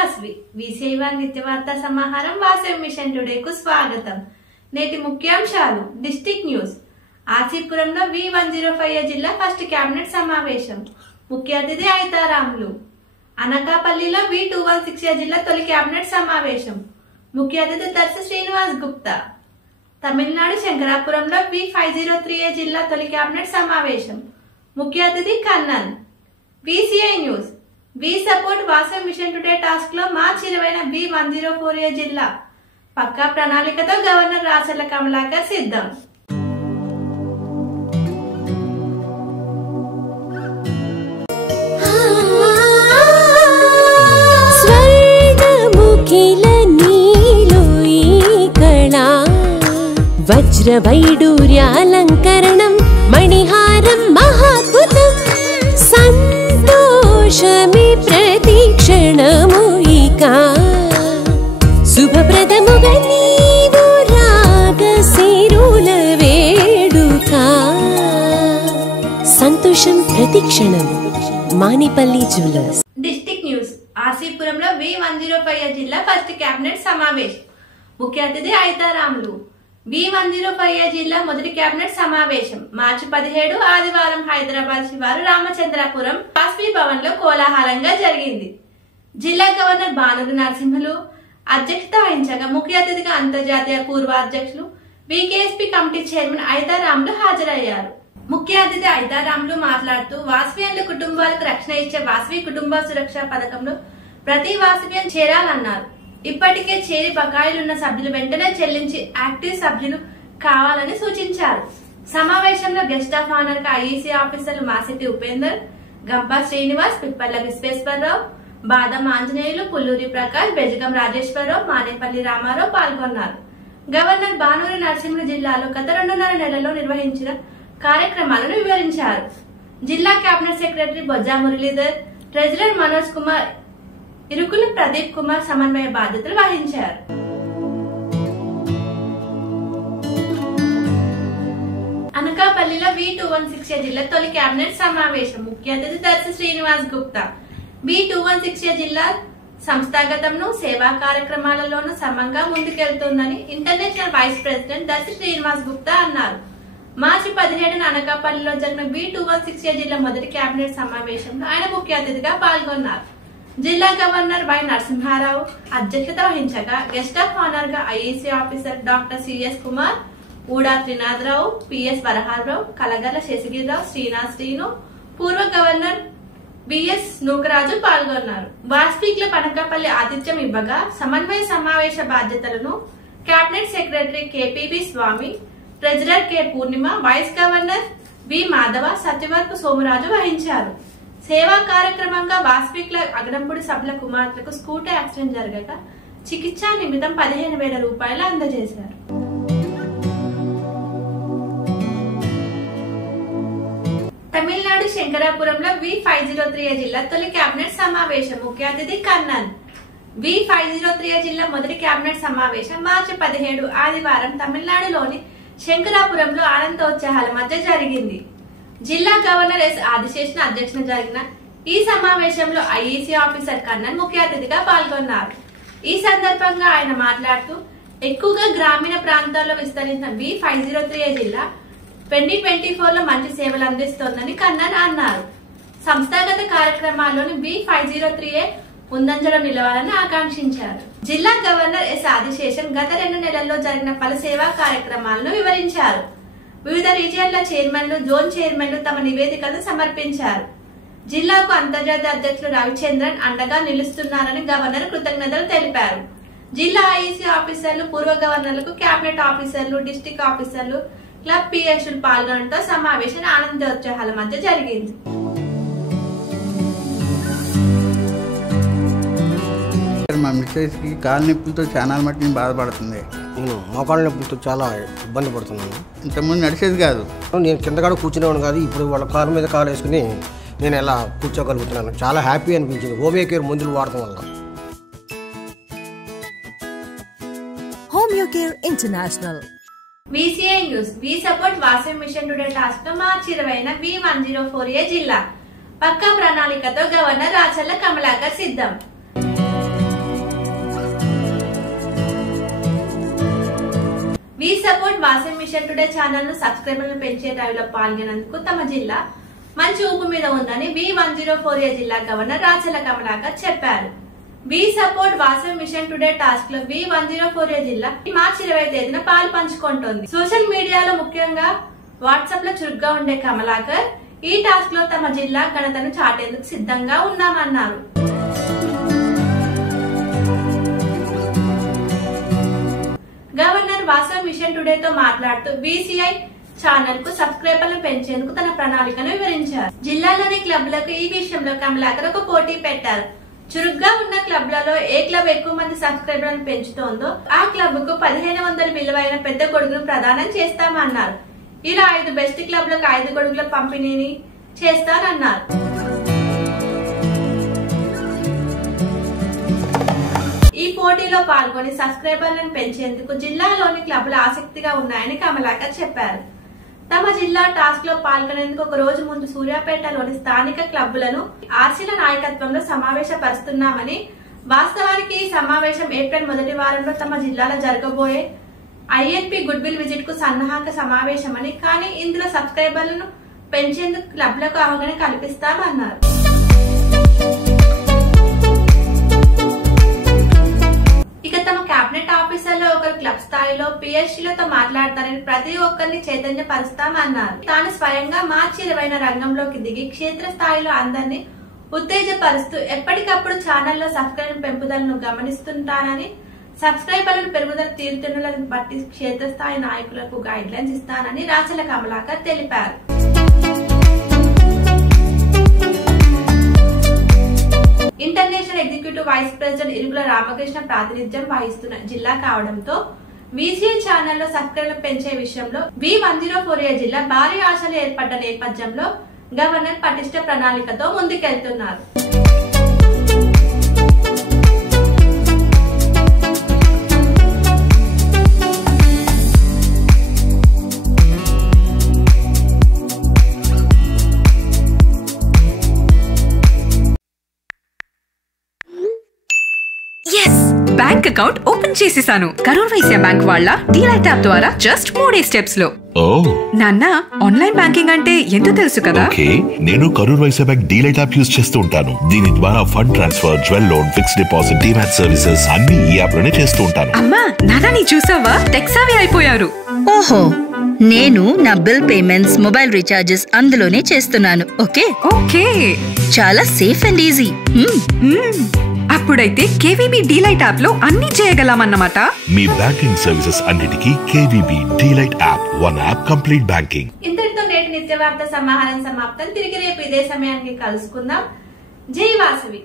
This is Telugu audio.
వాసవి వీసీఐ నిత్యవార్తా సమాహారం వాసవి మిషన్ టుడేకు స్వాగతం. నేటి ముఖ్యాంశాలు. District news. ఆసిపురంలో V105 జిల్లా ఫస్ట్ కేబినెట్ సమావేశం. ముఖ్య అతిథి ఐతారాములు. అనకాపల్లిలో V216 జిల్లా తొలి కేబినెట్ సమావేశం. ముఖ్య అతిథి దర్శి శ్రీనివాస్ గుప్తా. తమిళనాడు శంకరాపురంలో V503 జిల్లా తొలి కేబినెట్ సమావేశం. ముఖ్య అతిథి Kannan. VCI news. We support Vasavi mission today task లో మార్చి 20న V104 జిల్లా పక్కా ప్రణాళికతో గవర్నర్ రాచర్ల కమలాకర్ సిద్ధం. వజ్ర వైడూర్యాలంకరణం మణిహారం మహాద్భుతం సంతోషమి ప్రతిక్షణము ఇక శుభప్రదముగా నీవు రాగసిరుల వేడుక సంతోషం ప్రతిక్షణం. మానిపల్లి జ్యువెలర్స్. District news. ఆసిపురంలో V105 జిల్లా ఫస్ట్ కేబినెట్ సమావేశం. ముఖ్య అతిథి ఐతారాములు. V105 జిల్లా మొదటి కేబినెట్ సమావేశం మార్చి 17 ఆదివారం హైదరాబాద్ శివారు రామచంద్రాపురం వాసవి భవన్ లో కోలాహలంగా జరిగింది. జిల్లా గవర్నర్ బానూరి నరసింహులు అధ్యక్షత వహించగా ముఖ్య అతిథిగా అంతర్జాతీయ పూర్వ అధ్యక్షులు VKSP కమిటీ చైర్మన్ ఐతారాములు హాజరయ్యారు. ముఖ్య అతిథి ఐతారాములు మాట్లాడుతూ వాసవియన్ల కుటుంబాలకు రక్షణ ఇచ్చే వాసవి కుటుంబ సురక్ష పథకంలో ప్రతి వాసవియన్ చేరాలన్నారు. ఇప్పటికే చేరి బకాయిలున్న సభ్యులు వెంటనే చెల్లించి యాక్టివ్ సభ్యులు కావాలని సూచించారు. సమావేశంలో గెస్ట్ ఆఫ్ ఆనర్ గా IEC ఆఫీసర్లు మాసిటి ఉపేందర్, గంపా శ్రీనివాస్, పిప్పల్ల విశ్వేశ్వరరావు, బాదం ఆంజనేయులు, పుల్లూరి ప్రకాష్, బెజగం రాజేశ్వరరావు, మానేపల్లి రామారావు పాల్గొన్నారు. గవర్నర్ బానూరి నరసింహులు జిల్లాలో గత 2.5 నెలల్లో నిర్వహించిన కార్యక్రమాలను వివరించారు. జిల్లా cabinet secretary Bojja Muralidhar, treasurer Manoj Kumar, Irukula Pradeep Kumar సమన్వయ బాధ్యతలు వహించారు. అనకాపల్లిలో V216 జిల్లా తొలి కేబినెట్ సమావేశం. ముఖ్య అతిథి దర్శి శ్రీనివాస్ గుప్తా. V216 జిల్లా సంస్థాగతంను సేవా కార్యక్రమాలలోనూ సమంగా ముందుకెళ్తుందని international vice president Darshi Srinivas Gupta అన్నారు. మార్చి 17న అనకాపల్లిలో జరిగిన V216 జిల్లా మొదటి కేబినెట్ సమావేశంలో ఆయన ముఖ్య అతిథిగా పాల్గొన్నారు. జిల్లా గవర్నర్ వై నరసింహారావు అధ్యక్షత వహించగా గెస్ట్ ఆఫ్ ఆనర్ గా IEC officer doctor CS Kumar, Uda Trinadharao, PS Varaharao, Kalagarla Seshagirirao, Srinath Srinu, పూర్వ గవర్నర్ BS నూకరాజు పాల్గొన్నారు. వాసవి క్లబ్ అనకాపల్లి ఆతిథ్యం ఇవ్వగా సమన్వయ సమావేశ బాధ్యతలను cabinet secretary KPB Swamy, treasurer K Purnima, vice governor B Madhava, Satyavarapu Somaraju వహించారు. సేవా కార్యక్రమంగా వాసవి క్లబ్ అగడంపూడి సభ్యుల కుమార్తెలకు స్కూటర్ యాక్సిడెంట్ జరగగా చికిత్స నిమిత్తం 15,000 రూపాయలు అందజేశారు. తమిళనాడు శంకరాపురంలో V503 జిల్లా తొలి కేబినెట్ సమావేశం. ముఖ్య అతిథి కన్నన్. V503 జిల్లా మొదటి కేబినెట్ సమావేశం మార్చి 17 ఆదివారం తమిళనాడులోని శంకరాపురంలో ఆనందోత్సాహాల మధ్య జరిగింది. జిల్లా గవర్నర్ S ఆదిశేషన అధ్యక్షతన జరిగిన ఈ సమావేశంలో IEC ఆఫీసర్ కన్నన్ ముఖ్య అతిథిగా పాల్గొన్నారు. ఈ సందర్భంగా ఆయన మాట్లాడుతూ ఎక్కువగా గ్రామీణ ప్రాంతాల్లో విస్తరించిన V503 జిల్లా 2024లో మంచి సేవలు అందిస్తోందని కన్నన్ అన్నారు. సంస్థాగత కార్యక్రమాల్లోని V503 ముందంజలో నిలవాలని ఆకాంక్షించారు. జిల్లా గవర్నర్ S ఆదిశేషన్ గత 2 నెలల్లో జరిగిన పలు సేవా కార్యక్రమాలను వివరించారు. వివిధ రీజియన్ల చైర్మన్లు, జోన్ చైర్మన్లు తమ నివేదికను సమర్పించారు. జిల్లాకు అంతర్జాతీయ అధ్యక్షులు రవిచంద్రన్ అండగా నిలుస్తున్నారని గవర్నర్ కృతజ్ఞతలు తెలిపారు. జిల్లా IEC ఆఫీసర్లు, పూర్వ గవర్నర్లకు, కేబినెట్ ఆఫీసర్లు, డిస్టిక్ ఆఫీసర్లు, క్లబ్ PSలు పాల్గొనడంతో సమావేశం ఆనందోత్సాహాల మధ్య జరిగింది. మా మిస్సెస్కి కాళ్ళ నొప్పులతో చాలా మట్టి బాధపడుతుంది. నేను మోకాళ్ళ నొప్పులతో చాలా ఇబ్బంది పడుతున్నాను. ఇంతకుముందు నడిచేది కాదు. నేను కిందకాడ కూర్చునేవాడు కాదు. ఇప్పుడు వాళ్ళ కారు మీద కాలు వేసుకుని నేను ఎలా కూర్చోగలుగుతున్నాను. చాలా హ్యాపీ అనిపించింది హోమియో కేర్ మందులు వాడటం వల్ల. Homeo care international. VCI news. We support Vasavi mission today task లో మార్చి 20న V104 జిల్లా పక్కా ప్రణాళికతో గవర్నర్ రాచర్ల కమలాకర్ సిద్ధం. We support Vasavi mission today channel ను సబ్స్క్రైబర్లను పెంచే డ్రైవ్లో పాల్గొనేందుకు తమ జిల్లా మంచి ఊపు మీద ఉందని V104A జిల్లా గవర్నర్ రాచల కమలాకర్ చెప్పారు. We support Vasavi mission today task లో V104A జిల్లా మార్చి 20 తేదీన పాలు పంచుకుంటోంది. సోషల్ మీడియాలో ముఖ్యంగా వాట్సాప్ లో చురుగ్గా ఉండే కమలాకర్ ఈ టాస్క్ లో తమ జిల్లా ఘనతను చాటేందుకు సిద్ధంగా ఉన్నామన్నారు. గవర్నర్ వాసవి మిషన్ టుడే తో మాట్లాడుతూ VCI ఛానల్ కు సబ్స్క్రైబర్లను పెంచేందుకు తన ప్రణాళికను వివరించారు. జిల్లాలోని క్లబ్లకు ఈ విషయంలో కమలాకర్ ఒక పోటీ పెట్టారు. చురుగ్గా ఉన్న క్లబ్లలో ఏ క్లబ్ ఎక్కువ మంది సబ్స్క్రైబర్లను పెంచుతోందో ఆ క్లబ్ కు 1500 విలువైన పెద్ద గొడుగును ప్రదానం చేస్తామన్నారు. ఇలా 5 బెస్ట్ క్లబ్లకు 5 గొడుగుల పంపిణీని చేస్తానన్నారు. ఈ పోటీలో పాల్గొని సబ్స్క్రైబర్లను పెంచేందుకు జిల్లాలోని క్లబ్లు ఆసక్తిగా ఉన్నాయని కమలాకర్ చెప్పారు. తమ జిల్లా టాస్క్ లో పాల్గొనేందుకు ఒక రోజు ముందు సూర్యాపేటలోని స్థానిక క్లబ్లను ఆర్సీల నాయకత్వంలో సమావేశపరుస్తున్నామని, వాస్తవానికి ఈ సమావేశం ఏప్రిల్ మొదటి వారంలో తమ జిల్లాలో జరగబోయే INP గుడ్ విల్ విజిట్ కు సన్నాహక సమావేశమని, కానీ ఇందులో సబ్స్క్రైబర్లను పెంచేందుకు క్లబ్లకు అవగాహన కల్పిస్తామన్నారు. ఇక తమ కేబినెట్ ఆఫీసర్లో ఒకరు క్లబ్ స్థాయిలో PSCలతో మాట్లాడతారని, ప్రతి ఒక్కరిని చైతన్యపరుస్తామన్నారు. తాను స్వయంగా మార్చి 20న రంగంలోకి దిగి క్షేత్ర స్థాయిలో అందరినీ ఉత్తేజపరుస్తూ ఎప్పటికప్పుడు ఛానల్లో సబ్స్క్రైబర్ పెంపుదలను గమనిస్తుంటానని, సబ్స్క్రైబర్లను పెరుగుదల తీరుతెన్నులను బట్టి క్షేత్రస్థాయి నాయకులకు గైడ్ లైన్స్ ఇస్తానని రాచల కమలాకర్ తెలిపారు. International executive vice president Irugula Ramakrishna ప్రాతినిధ్యం వహిస్తున్న జిల్లా కావడంతో VCI ఛానల్లో సబ్స్క్రైబర్లు పెంచే విషయంలో V104A జిల్లా భారీ ఆశలు ఏర్పడ్డ నేపథ్యంలో గవర్నర్ పటిష్ట ప్రణాళికతో ముందుకెళ్తున్నారు. బ్యాంక్ అకౌంట్ ఓపెన్ చేసేసాను. కరూర్ వైశ్య బ్యాంక్ వాళ్ళ డీలైట్ యాప్ ద్వారా జస్ట్ 3 స్టెప్స్ లో. నాన్న, ఆన్లైన్ బ్యాంకింగ్ అంటే ఎంతో తెలుసు కదా. ఓకే, నేను Karur Vysya bank delight app use చేస్తూ ఉంటాను. దీని ద్వారా fund transfer, jewel loan, fixed deposit, demat services అన్ని ఈ యాప్ లోనే చేస్తూ ఉంటాను. అమ్మా, నాన్న నీ చూసావా, టెక్ సావి అయిపోయారు. ఓహో, నేను నా బిల్ పేమెంట్స్, మొబైల్ రీఛార్జెస్ అందులోనే చేస్తున్నాను. ఓకే ఓకే, చాలా సేఫ్ అండ్ ఈజీ. అప్పుడైతే KVB డీలైట్ యాప్ లో అన్ని చేయగలమన్నమాట. మీ బ్యాంకింగ్ సర్వీసెస్ అన్నిటికీ KVB delight app, one app complete banking. ఇంతటితో నేటి నిత్య వార్త సమాహారం సమాప్తం. తిరిగి రేపు ఇదే సమయానికి కలుసుకుందాం. జై వాసవి.